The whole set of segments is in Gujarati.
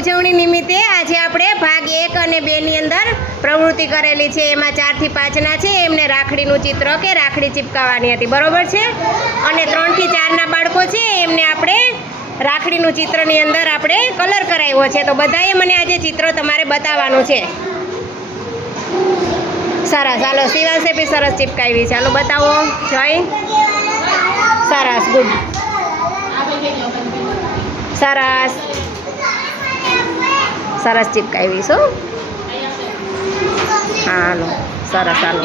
નિમિત્તે આજે આપણે ભાગ એક અને બે ની અંદર પ્રવૃત્તિ કરેલી છે. એમાં ચારથી પાંચના છે. એમને રાખડીનું ચિત્ર કે રાખડી ચિપકાવવાની હતી. બરોબર છે? અને ત્રણથી ચારના બાળકો છે. એમને આપણે રાખડીનું ચિત્રની અંદર આપણે કલર કરાવ્યો છે. તો બધાએ મને આજે ચિત્ર તમારે બતાવવાનું છે. સરસ. ચાલો શિવાંશે બી સરસ ચિપકાવી છે. ચાલો બતાવો. જય. સરસ. ગુડ. સરસ. સરસ ચિપકાવી હા. હાલો, સરસ, હાલો.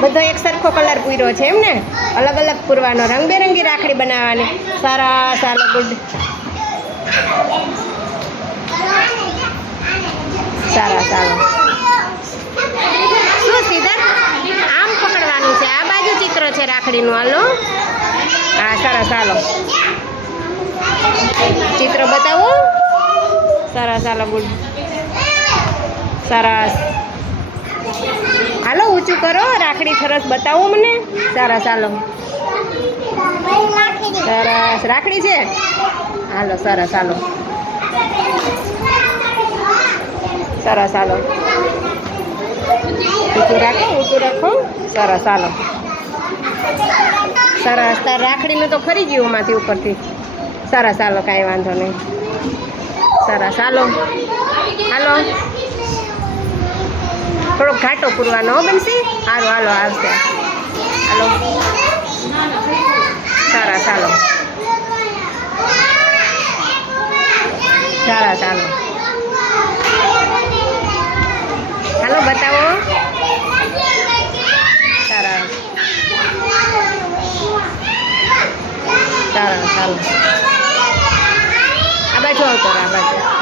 બધો એક સરખો કલર પૂર્યો છે, એમ ને? અલગ અલગ પૂરવાનો, રંગબેરંગી રાખડી બનાવવાની. સરસ, હાલો ગુડ સરસ, હાલો. શું, સીધા? આમ પકડવાનું છે? આ બાજુ ચિત્ર છે રાખડીનું, હાલો. હા, સરસ, હાલો. ચિત્ર બતાવો. સરસ હાલો ગુડ. સરસ હાલો, ઊંચું કરો. રાખડી સરસ બતાવો મને. સરસ હાલો સરસ. રાખડી છે? હાલો સરસ હાલો સરસ હાલો ઊંચું રાખો ઊંચું રાખો. સરસ હાલો સરસ તાર રાખડીનું તો ખરી ગયું માંથી ઉપરથી. સરસ હાલો કાંઈ વાંધો નહીં. સરસ હાલો હાલો. થોડોક ઘાટો પૂરવાનો બનશે બનશી હાલો, આવશે. હાલો. સરસ હાલો સરસ હાલો હાલો, બતાવો. સરસ સરસ હાલો આ બાજુ આવતો રહો, આ બાજુ